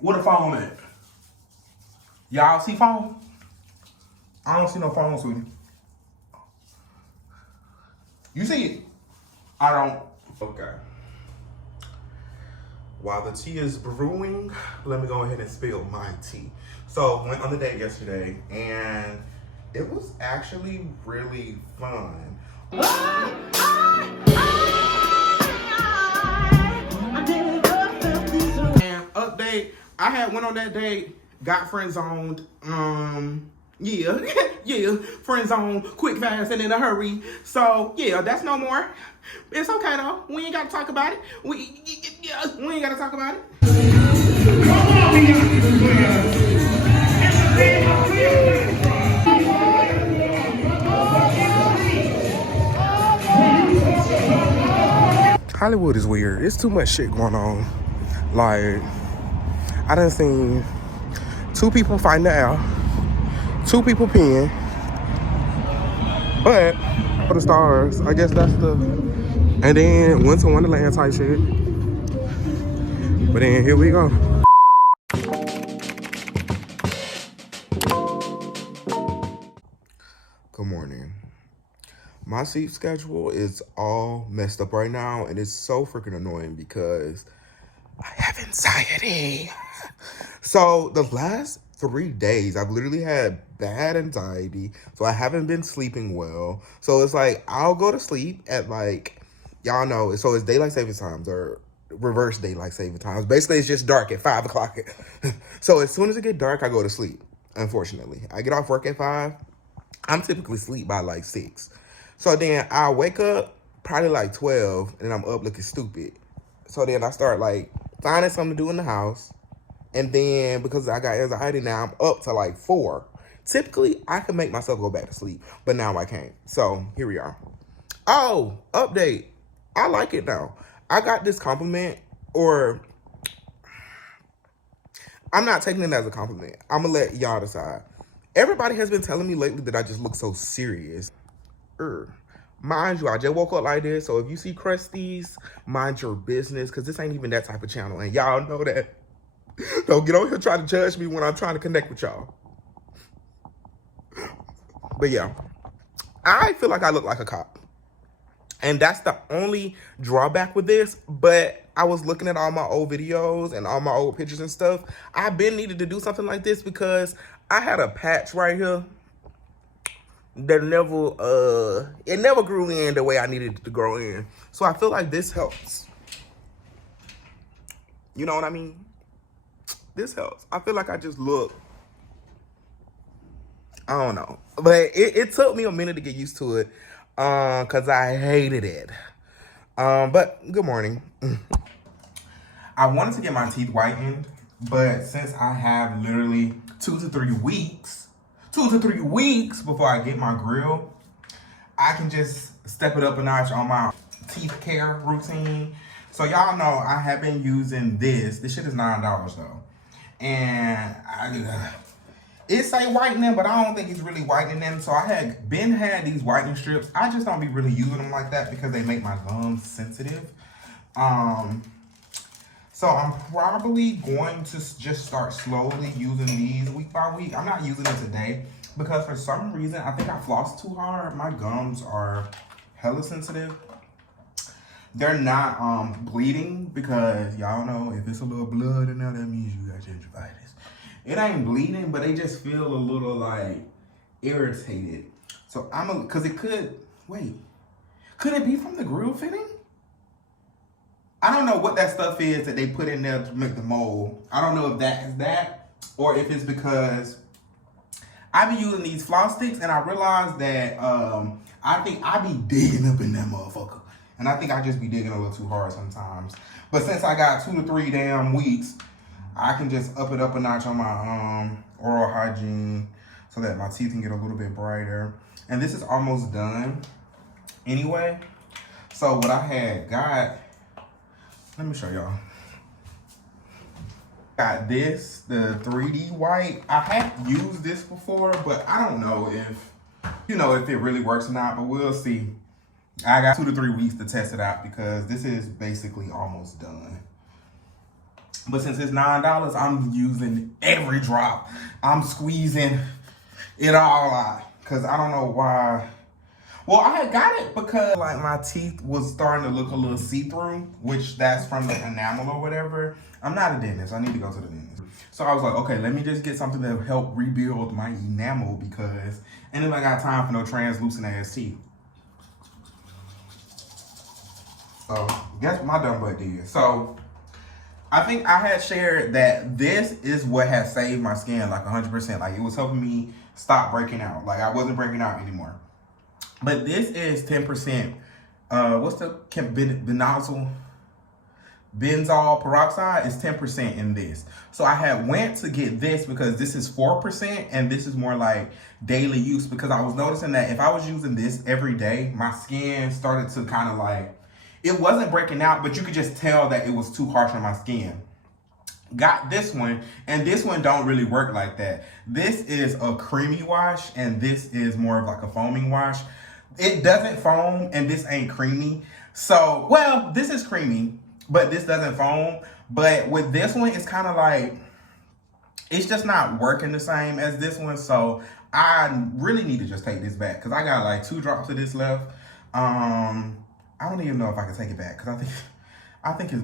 Where the phone at? Y'all see phone? I don't see no phone, sweetie. You see it? I don't. Okay. While the tea is brewing, let me go ahead and spill my tea. So, went on the date yesterday, and it was actually really fun. And update, I had went on that date, got friend zoned, yeah, yeah, friend zone, quick, fast, and in a hurry. So, yeah, that's no more. It's okay, though. We ain't got to talk about it. We ain't got to talk about it. Hollywood is weird. It's too much shit going on. Like, I done seen 2 people fighting the air, 2 people peeing, but for the stars, I guess that's the, and then Winter Wonderland type shit. But then here we go. Good morning. My sleep schedule is all messed up right now, and it's so freaking annoying because I have anxiety. So the last 3 days, I've literally had bad anxiety, so I haven't been sleeping well. So it's like, I'll go to sleep at like, y'all know, so it's daylight saving times or reverse daylight saving times. Basically, it's just dark at 5 o'clock. So as soon as it get dark, I go to sleep, unfortunately. I get off work at 5. I'm typically asleep by like 6. So then I wake up probably like 12, and I'm up looking stupid. So then I start like finding something to do in the house. And then because I got anxiety now, I'm up to like 4. Typically, I can make myself go back to sleep, but now I can't. So here we are. Oh, update. I like it now. I got this compliment, or I'm not taking it as a compliment. I'm going to let y'all decide. Everybody has been telling me lately that I just look so serious. Mind you, I just woke up like this, so if you see crusties, mind your business, because this ain't even that type of channel, and y'all know that. Don't get on here trying to judge me when I'm trying to connect with y'all. But yeah, I feel like I look like a cop. And that's the only drawback with this, but I was looking at all my old videos and all my old pictures and stuff. I've been needed to do something like this because I had a patch right here that it never grew in the way I needed it to grow in. So I feel like this helps. You know what I mean? This helps. I feel like I just look, I don't know. But it took me a minute to get used to it because I hated it. But good morning. I wanted to get my teeth whitened, but since I have literally 2 to 3 weeks before I get my grill, I can just step it up a notch on my teeth care routine. So y'all know I have been using this. This shit is $9 though. And it say whitening, but I don't think it's really whitening them. So I had these whitening strips. I just don't be really using them like that because they make my gums sensitive. So I'm probably going to just start slowly using these week by week. I'm not using it today because for some reason, I think I flossed too hard. My gums are hella sensitive. They're not bleeding because y'all know if it's a little blood in there, that means you got gingivitis. It ain't bleeding, but they just feel a little like irritated. So cause it could it be from the grill fitting? I don't know what that stuff is that they put in there to make the mold. I don't know if that is that or if it's because I be using these floss sticks and I realized that I think I be digging up in that motherfucker. And I think I just be digging a little too hard sometimes. But since I got 2 to 3 damn weeks, I can just up it up a notch on my oral hygiene so that my teeth can get a little bit brighter. And this is almost done anyway. So what I had got, let me show y'all. Got this, the 3D white. I have used this before, but I don't know if, if it really works or not, but we'll see. I got 2 to 3 weeks to test it out because this is basically almost done. But since it's $9, I'm using every drop. I'm squeezing it all out. Cause I don't know why. Well, I had got it because like my teeth was starting to look a little see-through, which that's from the enamel or whatever. I'm not a dentist. I need to go to the dentist. So I was like, okay, let me just get something to help rebuild my enamel because anybody got time for no translucent ass teeth. So guess what my dumb butt did. So I think I had shared that this is what has saved my skin like 100%. Like it was helping me stop breaking out. Like I wasn't breaking out anymore. But this is 10%. What's the benzol peroxide is 10% in this. So I had went to get this because this is 4% and this is more like daily use because I was noticing that if I was using this every day, my skin started to kind of like, it wasn't breaking out, but you could just tell that it was too harsh on my skin. Got this one, and this one don't really work like that. This is a creamy wash, and this is more of like a foaming wash. It doesn't foam, and this ain't creamy. So, well, this is creamy, but this doesn't foam. But with this one, it's kind of like, it's just not working the same as this one. So I really need to just take this back because I got like 2 drops of this left. I don't even know if I can take it back because I think it's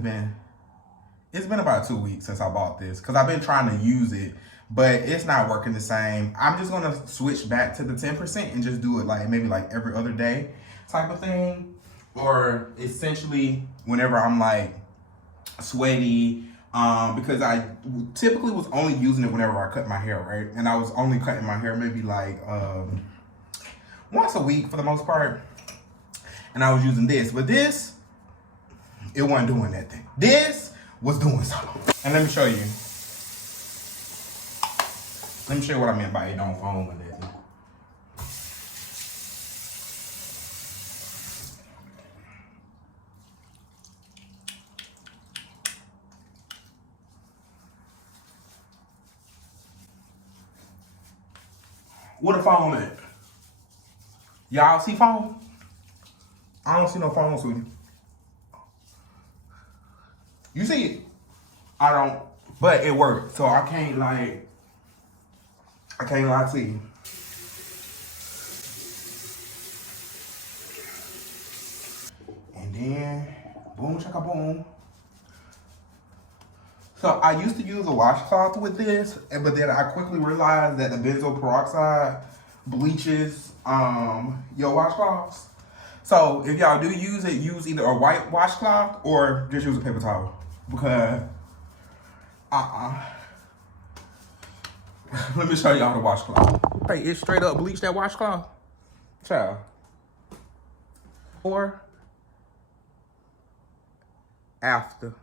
been about 2 weeks since I bought this because I've been trying to use it, but it's not working the same. I'm just gonna switch back to the 10% and just do it like maybe like every other day type of thing, or essentially whenever I'm like sweaty, because I typically was only using it whenever I cut my hair, right? And I was only cutting my hair maybe like once a week for the most part. And I was using this, but this, it wasn't doing that thing. This was doing something. And let me show you. Let me show you what I meant by it don't foam with it. What a foam at? Y'all see foam? I don't see no foam, sweetie. You see it? I don't, but it worked. So I can't lie to you. And then, boom, chaka boom. So I used to use a washcloth with this, but then I quickly realized that the benzoyl peroxide bleaches your washcloths. So if y'all do use it, use either a white washcloth or just use a paper towel. Because, let me show y'all the washcloth. Hey, it straight up bleached that washcloth. Child. Or after.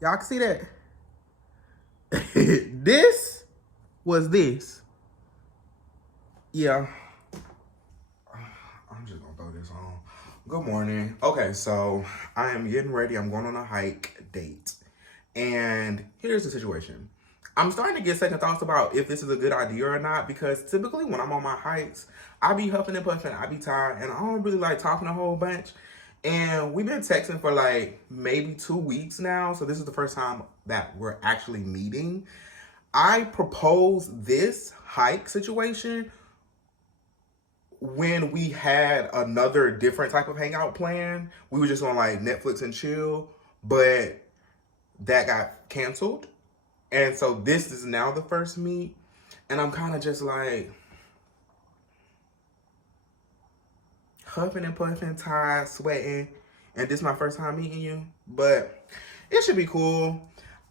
Y'all can see that? This was this. Yeah. I'm just gonna throw this on. Good morning. Okay, so I am getting ready. I'm going on a hike date. And here's the situation. I'm starting to get second thoughts about if this is a good idea or not, because typically when I'm on my hikes, I be huffing and puffing, I be tired, and I don't really like talking a whole bunch. And we've been texting for like maybe 2 weeks now, so this is the first time that we're actually meeting. I proposed this hike situation when we had another different type of hangout plan. We were just on like Netflix and chill, but that got canceled. And so this is now the first meet. And I'm kind of just like huffing and puffing, tired, sweating. And this is my first time meeting you. But it should be cool.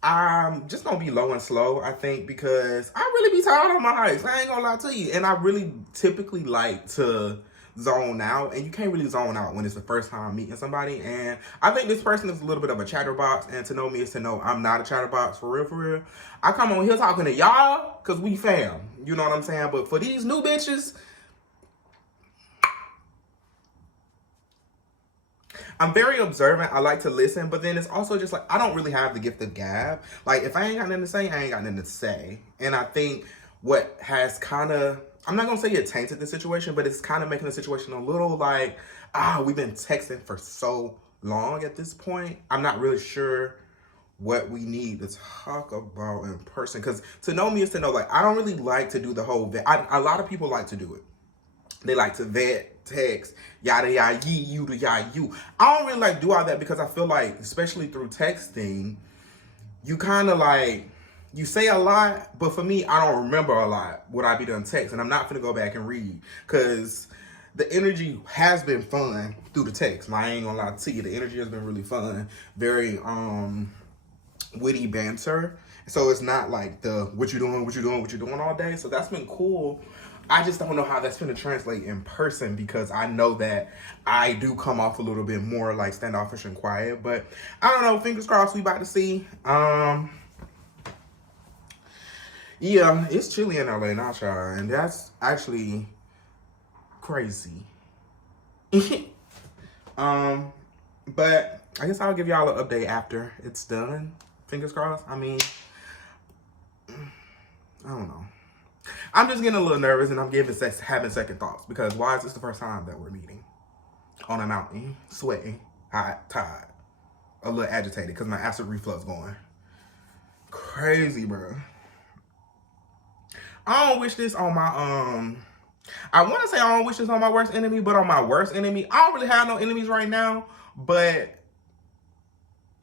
I'm just going to be low and slow, I think, because I really be tired on my hikes. I ain't going to lie to you. And I really typically like to zone out. And you can't really zone out when it's the first time meeting somebody. And I think this person is a little bit of a chatterbox. And to know me is to know I'm not a chatterbox, for real, for real. I come on here talking to y'all because we fam. You know what I'm saying? But for these new bitches, I'm very observant. I like to listen, but then it's also just like, I don't really have the gift of gab. Like, if I ain't got nothing to say, I ain't got nothing to say. And I think what has kind of, I'm not going to say it tainted the situation, but it's kind of making the situation a little like, we've been texting for so long at this point. I'm not really sure what we need to talk about in person. Because to know me is to know, like, I don't really like to do the whole vet. A lot of people like to do it. They like to vet, text, yada yada, yee, you to yada, you. I don't really like do all that because I feel like, especially through texting, you kind of like, you say a lot, but for me, I don't remember a lot what I be done text, and I'm not gonna go back and read because the energy has been fun through the text. I ain't gonna lie to you, the energy has been really fun, very witty banter. So it's not like the what you doing all day. So that's been cool. I just don't know how that's gonna translate in person because I know that I do come off a little bit more like standoffish and quiet. But I don't know. Fingers crossed. We about to see. Yeah, it's chilly in LA now, y'all, and that's actually crazy. But I guess I'll give y'all an update after it's done. Fingers crossed. I mean, I don't know. I'm just getting a little nervous and I'm having second thoughts because why is this the first time that we're meeting on a mountain, sweating, hot, tired, a little agitated because my acid reflux going crazy, bro. I don't wish this on my I want to say I don't wish this on my worst enemy, but on my worst enemy, I don't really have no enemies right now, but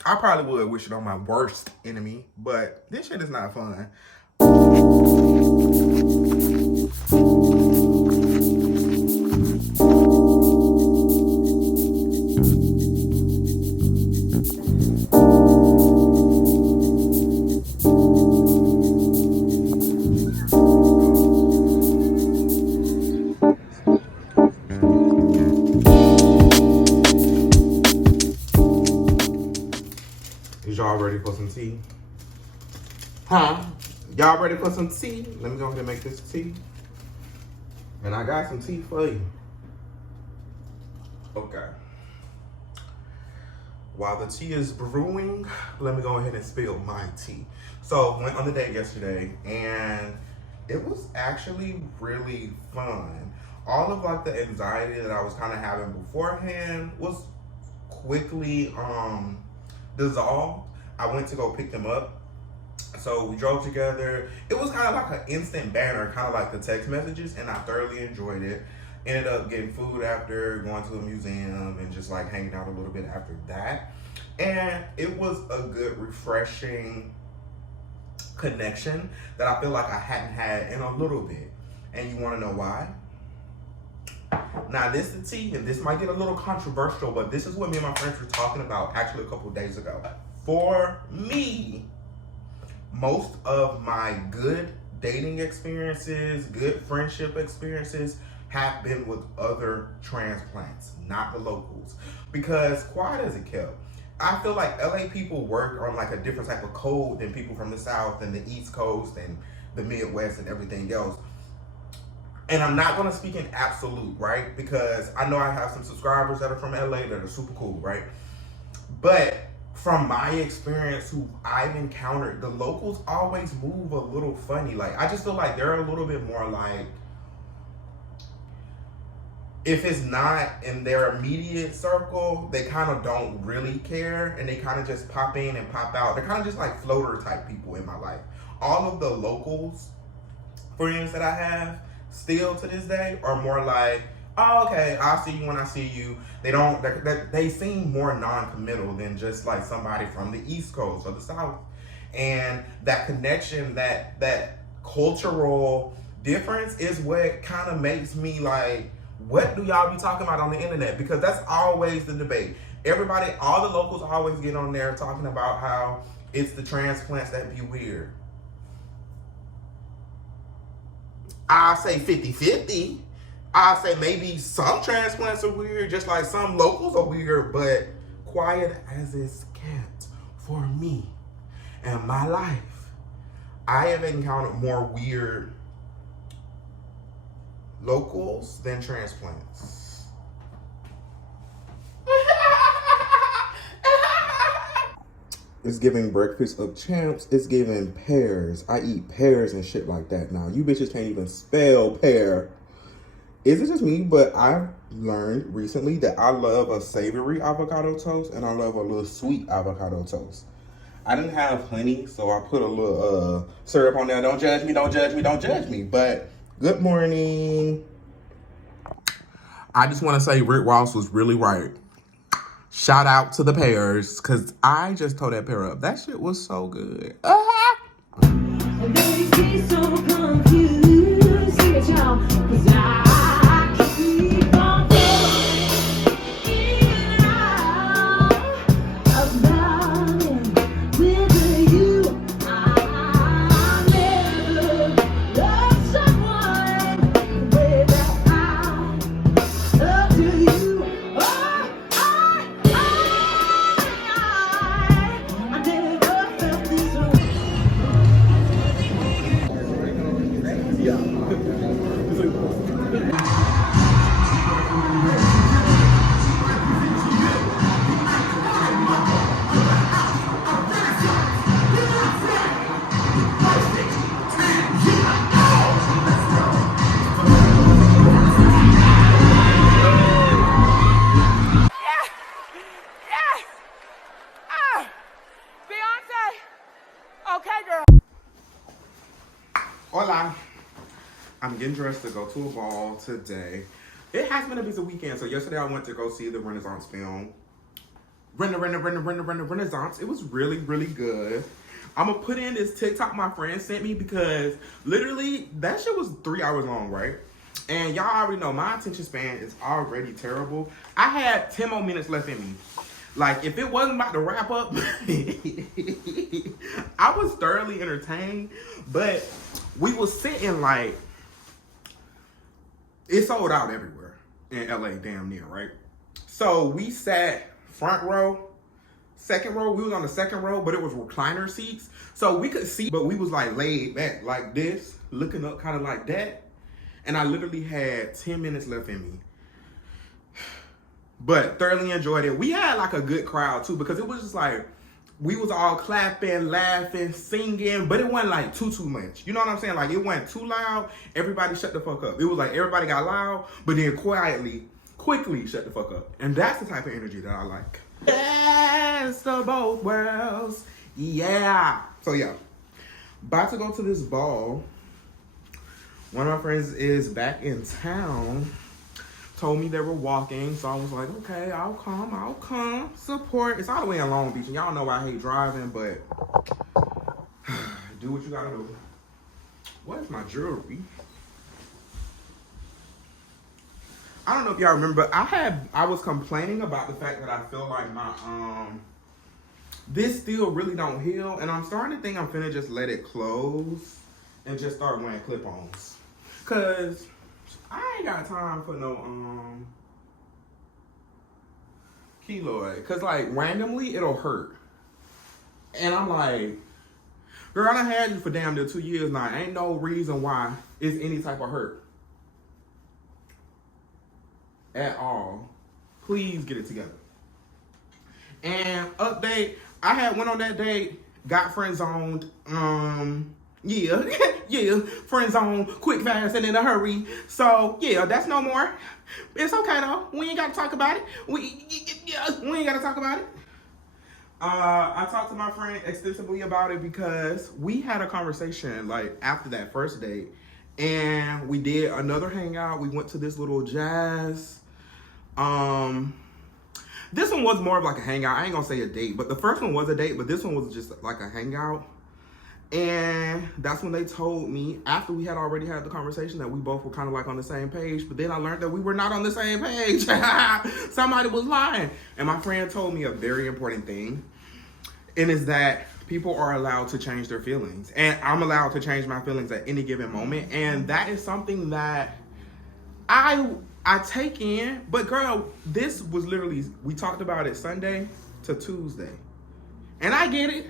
I probably would wish it on my worst enemy, but this shit is not fun. Is y'all ready for some tea? Huh? Y'all ready for some tea? Let me go ahead and make this tea. And I got some tea for you. Okay. While the tea is brewing, let me go ahead and spill my tea. So, went on the date yesterday, and it was actually really fun. All of like the anxiety that I was kind of having beforehand was quickly dissolved. I went to go pick them up. So we drove together. It was kind of like an instant banner, kind of like the text messages, and I thoroughly enjoyed it. Ended up getting food after, going to a museum, and just like hanging out a little bit after that. And it was a good, refreshing connection that I feel like I hadn't had in a little bit. And you want to know why? Now, this is the tea, and this might get a little controversial, but this is what me and my friends were talking about actually a couple of days ago. For me, most of my good dating experiences, good friendship experiences have been with other transplants, not the locals. Because quiet as it kept, I feel like LA people work on like a different type of code than people from the South and the East Coast and the Midwest and everything else. And I'm not gonna speak in absolute, right? Because I know I have some subscribers that are from LA that are super cool, right? But from my experience, who I've encountered, the locals always move a little funny. Like, I just feel like they're a little bit more like, if it's not in their immediate circle, they kind of don't really care, and they kind of just pop in and pop out. They're kind of just like floater type people in my life. All of the locals friends that I have still to this day are more like, oh, okay, I'll see you when I see you. They seem more non-committal than just like somebody from the East Coast or the South. And that connection, that cultural difference is what kind of makes me like, what do y'all be talking about on the internet? Because that's always the debate. Everybody, all the locals always get on there talking about how it's the transplants that be weird. I say 50-50. I say maybe some transplants are weird, just like some locals are weird, but quiet as it's kept for me and my life, I have encountered more weird locals than transplants. It's giving breakfast of champs. It's giving pears. I eat pears and shit like that now. You bitches can't even spell pear. Is it just me? But I've learned recently that I love a savory avocado toast and I love a little sweet avocado toast. I didn't have honey, so I put a little syrup on there. Don't judge me, don't judge me, don't judge me. But good morning. I just want to say Rick Ross was really right. Shout out to the pears, because I just tore that pear up. That shit was so good. Hola. I'm getting dressed to go to a ball today. It has been a busy weekend. So yesterday I went to go see the Renaissance film. Renaissance. It was really, really good. I'm gonna put in this TikTok my friend sent me because literally that shit was 3 hours long, right? And y'all already know my attention span is already terrible. I had 10 more minutes left in me. Like, if it wasn't about to wrap up, I was thoroughly entertained, but we was sitting like, it sold out everywhere in LA, damn near, right? So we sat front row, second row. We was on the second row, but it was recliner seats. So we could see, but we was like laid back like this, looking up kind of like that. And I literally had 10 minutes left in me. But thoroughly enjoyed it. We had like a good crowd too, because it was just like, we was all clapping, laughing, singing, but it wasn't like too much. You know what I'm saying? Like, it wasn't too loud. Everybody shut the fuck up. It was like everybody got loud, but then quickly shut the fuck up. And that's the type of energy that I like. Best of both worlds. Yeah. So yeah, about to go to this ball. One of my friends is back in town. Told me they were walking, so I was like, okay, I'll come, support. It's all the way in Long Beach, and y'all know I hate driving, but do what you gotta do. What is my jewelry? I don't know if y'all remember, but I was complaining about the fact that I feel like my, this still really don't heal, and I'm starting to think I'm finna just let it close and just start wearing clip-ons. Cause I ain't got time for no keloid. Cause like randomly it'll hurt. And I'm like, girl, I done had you for damn near 2 years now. Ain't no reason why it's any type of hurt. At all. Please get it together. And update, I had went on that date, got friend zoned, yeah, friend zone, quick, fast, and in a hurry. So, yeah, that's no more. It's okay, though. We ain't got to talk about it. We ain't got to talk about it. I talked to my friend extensively about it because we had a conversation, like, after that first date. And we did another hangout. We went to this little jazz. This one was more of like a hangout. I ain't gonna say a date, but the first one was a date, but this one was just like a hangout. And that's when they told me, after we had already had the conversation, that we both were kind of like on the same page. But then I learned that we were not on the same page. Somebody was lying. And my friend told me a very important thing. And it's that people are allowed to change their feelings. And I'm allowed to change my feelings at any given moment. And that is something that I take in. But girl, this was literally, we talked about it Sunday to Tuesday. And I get it.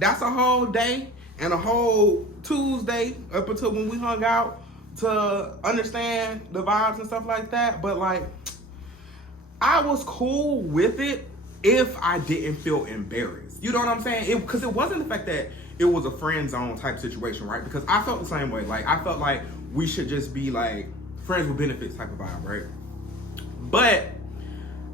That's a whole day and a whole Tuesday up until when we hung out to understand the vibes and stuff like that. But like, I was cool with it if I didn't feel embarrassed. You know what I'm saying? Because it wasn't the fact that it was a friend zone type situation, right? Because I felt the same way. Like, I felt like we should just be like friends with benefits type of vibe, right? But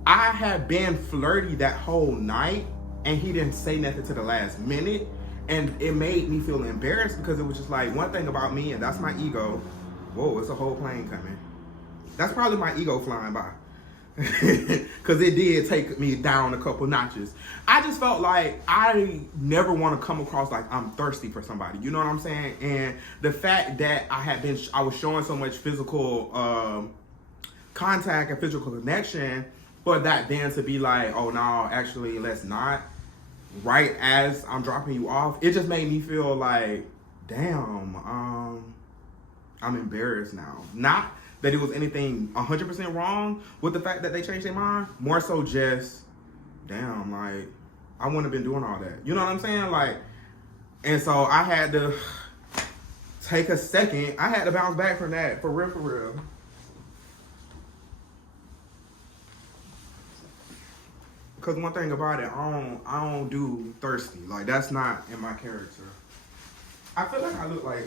I had been flirty that whole night. and he didn't say nothing to the last minute. And it made me feel embarrassed because it was just like, one thing about me, and that's my ego. Whoa, it's a whole plane coming. That's probably my ego flying by. Because it did take me down a couple notches. I just felt like I never want to come across like I'm thirsty for somebody. You know what I'm saying? And the fact that I was showing so much physical contact and physical connection, but that then to be like, oh no, actually let's not. Right as I'm dropping you off, it just made me feel like, damn, I'm embarrassed now. Not that it was anything 100% wrong with the fact that they changed their mind. More so just, damn, like, I wouldn't have been doing all that. You know what I'm saying? Like, and so I had to take a second. I had to bounce back from that, for real, for real. Because one thing about it, I don't do thirsty. Like, that's not in my character. I feel like I look like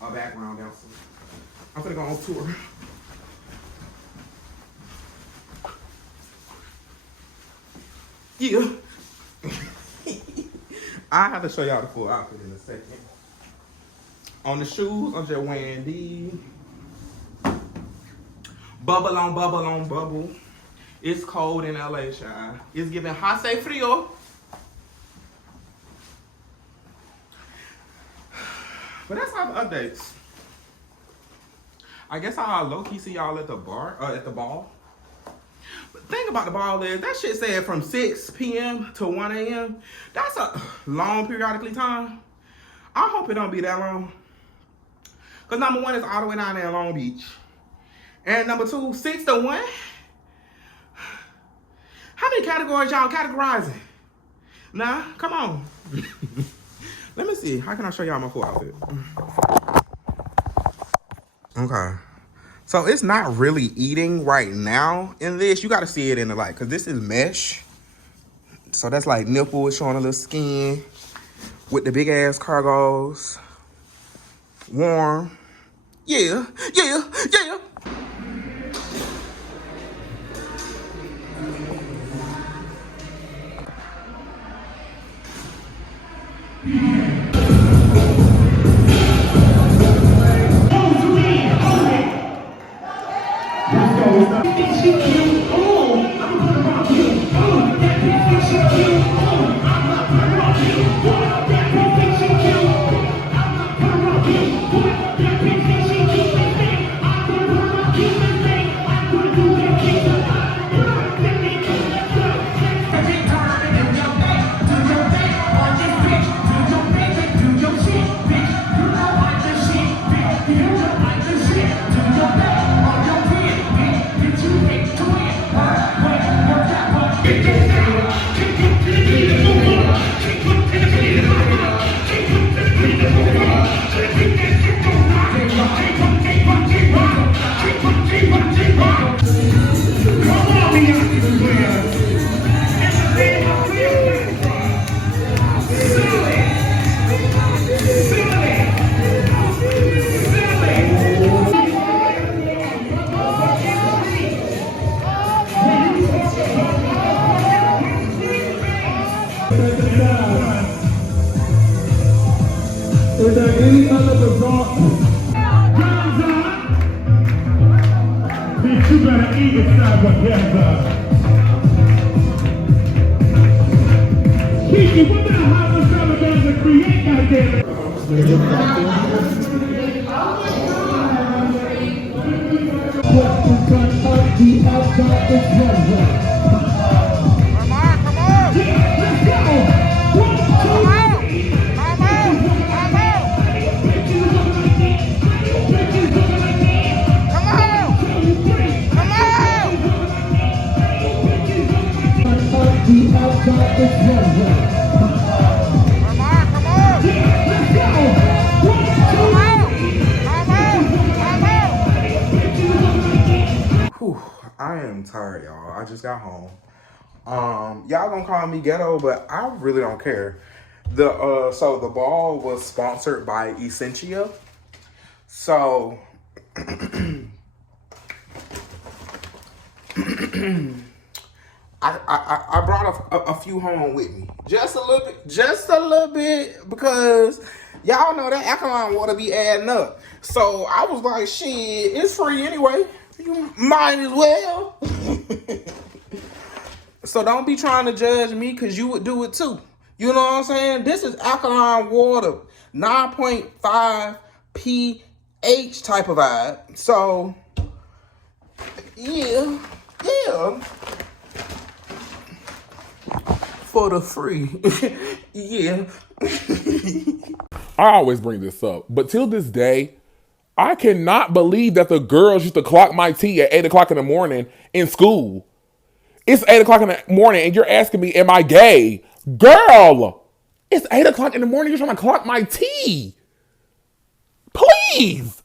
a background dancer. I'm gonna go on tour. Yeah. I have to show y'all the full outfit in a second. On the shoes, I'm just wearing these. Bubble on bubble on bubble. It's cold in LA, child. It's giving hace frio. But that's all the updates. I guess I'll low-key see y'all at the bar, at the ball. But the thing about the ball is, that shit said from 6 p.m. to 1 a.m. That's a long periodically time. I hope it don't be that long. Because number one, it's all the way down there in Long Beach. And number two, 6 to 1? How many categories y'all categorizing? Nah, come on. Let me see. How can I show y'all my full outfit? Okay. So it's not really eating right now in this. You got to see it in the light because this is mesh. So that's like nipple is showing a little skin with the big ass cargos. Warm. Yeah, yeah, yeah. Is there any other resort? Bitch, you better eat inside what Kiki, what the hell was that going to create out there? The outside is Come on! Yeah, let's go! 1, 2, 3! Whew, I am tired, y'all. I just got home. Y'all gonna call me ghetto, but I really don't care. So the ball was sponsored by Essentia. So I brought a few home with me. Just a little bit, because y'all know that alkaline water be adding up. So I was like, shit, it's free anyway. You might as well. So don't be trying to judge me, because you would do it too. You know what I'm saying? This is alkaline water, 9.5 pH type of vibe. So, yeah. For the free. Yeah. I always bring this up, but till this day, I cannot believe that the girls used to clock my tea at 8 o'clock in the morning in school. It's 8 o'clock in the morning and you're asking me, am I gay? Girl, it's 8 o'clock in the morning, you're trying to clock my tea. Please.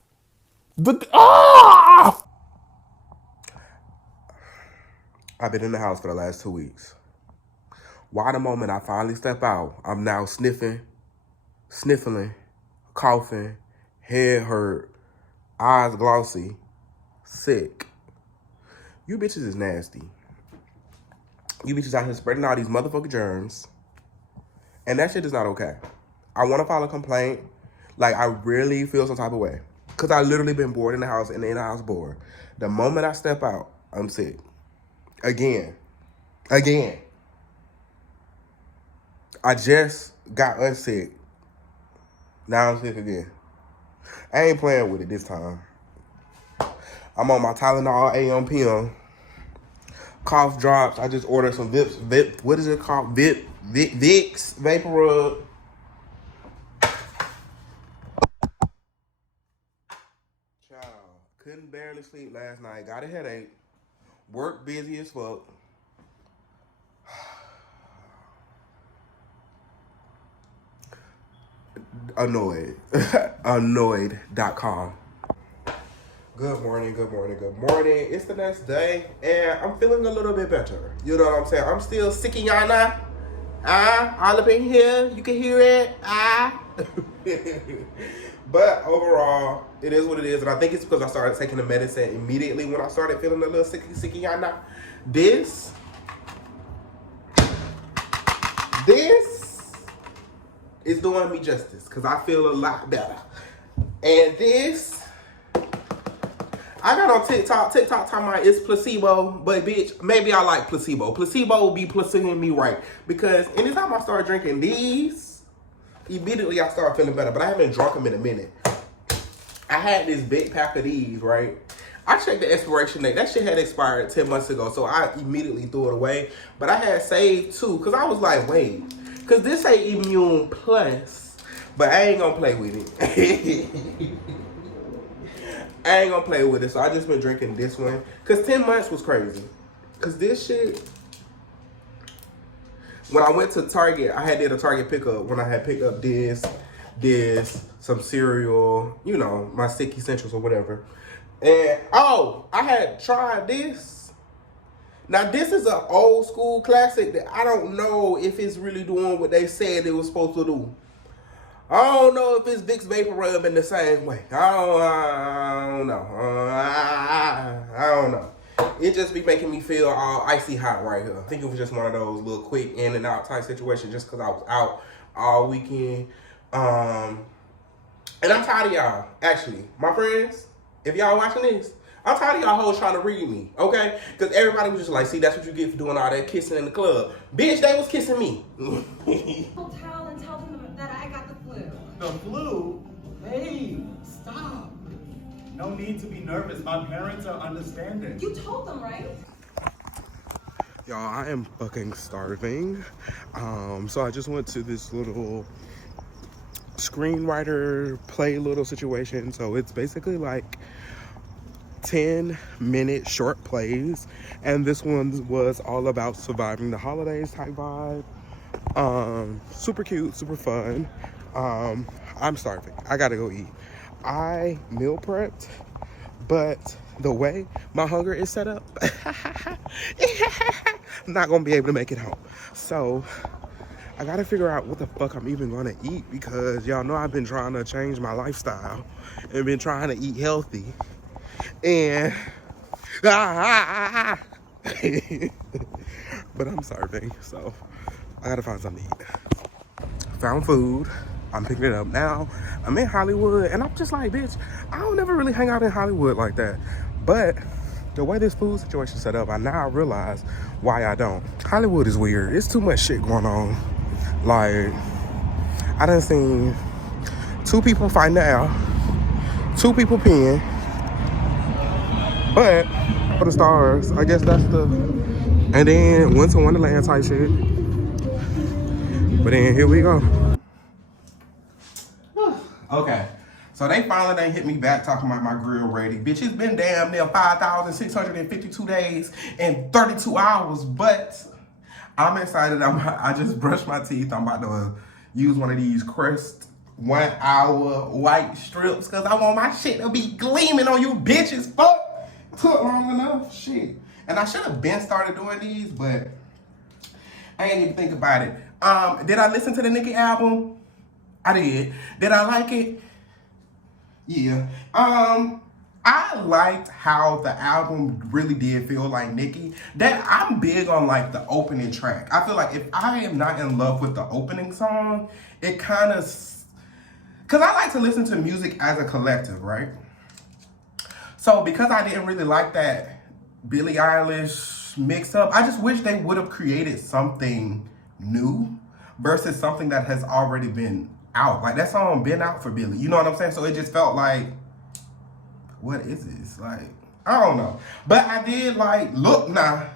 I've been in the house for the last 2 weeks. Why the moment I finally step out, I'm now sniffling, coughing, head hurt, eyes glossy, sick. You bitches is nasty. You bitches out here spreading all these motherfucking germs. And that shit is not okay. I want to file a complaint. Like, I really feel some type of way. Because I literally been bored in the house and in the house bored. The moment I step out, I'm sick. Again. I just got unsick. Now I'm sick again. I ain't playing with it this time. I'm on my Tylenol AM PM. Cough drops. I just ordered some Vicks. What is it called? Vicks Vapor Rub. Child, couldn't barely sleep last night. Got a headache. Work busy as fuck. Annoyed. Annoyed.com. Good morning. It's the next day, and I'm feeling a little bit better. You know what I'm saying? I'm still sicky yana. All up in here. You can hear it. But overall, it is what it is, and I think it's because I started taking the medicine immediately when I started feeling a little sicky yana. This is doing me justice, because I feel a lot better. And this, I got on TikTok talking about it's placebo, but bitch, maybe I like placebo. Placebo will be placeboing me right, because anytime I start drinking these, immediately I start feeling better, but I haven't drunk them in a minute. I had this big pack of these, right? I checked the expiration date. That shit had expired 10 months ago, so I immediately threw it away. But I had saved 2, because I was like, wait, because this ain't Immune Plus, but I ain't gonna play with it. I ain't gonna play with it, so I just been drinking this one. Because 10 months was crazy. Because this shit, when I went to Target, I had did a Target pickup. When I had picked up this, some cereal, you know, my sticky essentials or whatever. And, I had tried this. Now, this is an old school classic that I don't know if it's really doing what they said it was supposed to do. I don't know if it's Vicks Vapor Rub in the same way. I don't know. I don't know. It just be making me feel all icy hot right here. I think it was just one of those little quick in and out type situations just because I was out all weekend. And I'm tired of y'all, actually. My friends, if y'all watching this, I'm tired of y'all hoes trying to read me, okay? Because everybody was just like, see, that's what you get for doing all that kissing in the club. Bitch, they was kissing me. Tell them that I got the flu. The flu? Hey, stop. No need to be nervous. My parents are understanding. You told them, right? Y'all, I am fucking starving. So I just went to this little screenwriter play little situation. So it's basically like 10-minute short plays. And this one was all about surviving the holidays type vibe. Super cute, super fun. I'm starving. I gotta go eat. I meal prepped, but the way my hunger is set up, I'm not gonna be able to make it home. So I gotta figure out what the fuck I'm even gonna eat, because y'all know I've been trying to change my lifestyle and been trying to eat healthy. And but I'm starving, so I gotta find something to eat. Found food. I'm picking it up now. I'm in Hollywood, and I'm just like, bitch, I don't never really hang out in Hollywood like that. But the way this food situation set up, I now realize why I don't. Hollywood is weird. It's too much shit going on. Like, I done seen 2 people fight now, 2 people peeing, but for the stars, I guess that's the, and then Winter Wonderland type shit. But then here we go. Okay, so they finally done hit me back talking about my grill ready. Bitch, it's been damn near 5,652 days and 32 hours, but I'm excited. I just brushed my teeth. I'm about to use one of these Crest 1 hour white strips because I want my shit to be gleaming on you bitches. Fuck, took long enough, shit. And I should have been started doing these, but I ain't even think about it. Did I listen to the Nicki album? I did. Did I like it? Yeah. I liked how the album really did feel like Nicki. That I'm big on like the opening track. I feel like if I am not in love with the opening song, it kind of, cause I like to listen to music as a collective, right? So because I didn't really like that Billie Eilish mix up, I just wish they would have created something new versus something that has already been out. Like that song been out for Billie, you know what I'm saying? So it just felt like, what is this? Like, I don't know. But I did like, look now,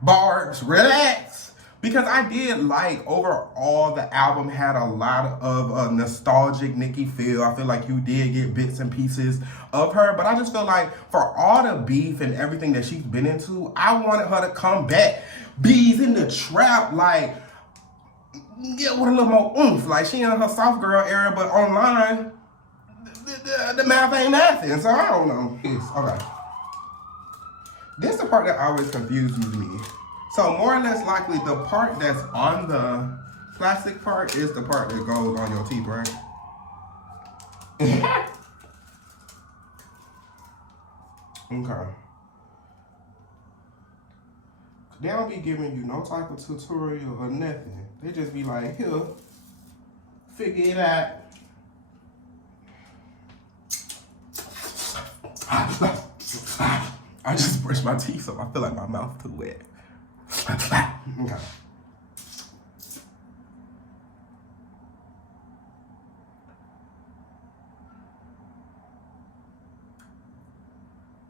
Barbs, relax. Because I did like, overall, the album had a lot of a nostalgic Nicki feel. I feel like you did get bits and pieces of her. But I just feel like for all the beef and everything that she's been into, I wanted her to come back. Bees in the trap, like, yeah, with a little more oomph. Like, she in her soft girl era, but online, the math ain't mathing. So I don't know. Okay. This is the part that always confuses me. So more or less likely, the part that's on the plastic part is the part that goes on your teeth, right? Okay. They don't be giving you no type of tutorial or nothing. They just be like, here, figure it out. I just brushed my teeth, so I feel like my mouth too wet. Okay.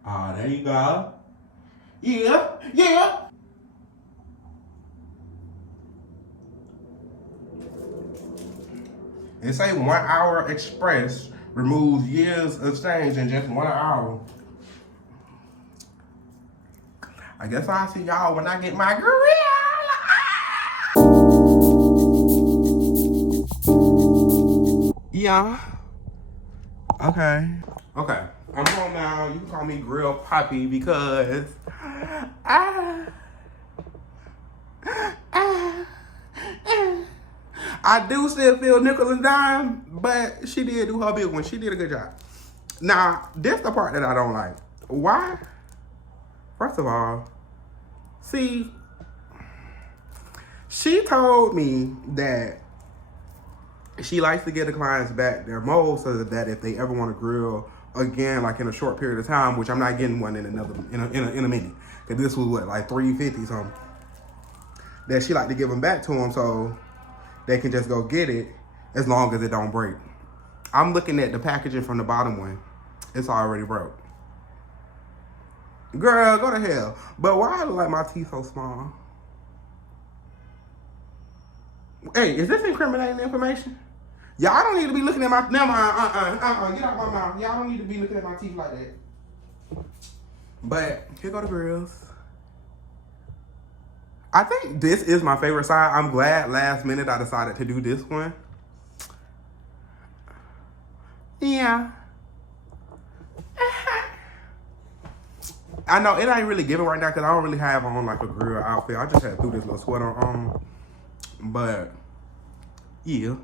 Ah, there you go. Yeah, yeah. It say 1 hour express removes years of stains in just 1 hour. I guess I'll see y'all when I get my grill. Yeah. Okay. Okay. I'm home now. You can call me Grill Poppy because I do still feel nickel and dime, but she did do her big one. She did a good job. Now, this the part that I don't like. Why? First of all, see, she told me that she likes to get the clients back their mold so that if they ever want to grill again, like in a short period of time, which I'm not getting one in a minute, because this was what, like $350 something, that she like to give them back to them so they can just go get it as long as it don't break. I'm looking at the packaging from the bottom one. It's already broke. Girl, go to hell. But why I look like my teeth so small? Hey, is this incriminating information? Y'all don't need to be looking at my, never mind, get out my mouth. Y'all don't need to be looking at my teeth like that. But here go the grills. I think this is my favorite side. I'm glad last minute I decided to do this one. Yeah. I know it ain't really giving right now because I don't really have on like a grill outfit. I just had to do this little sweater on. But yeah.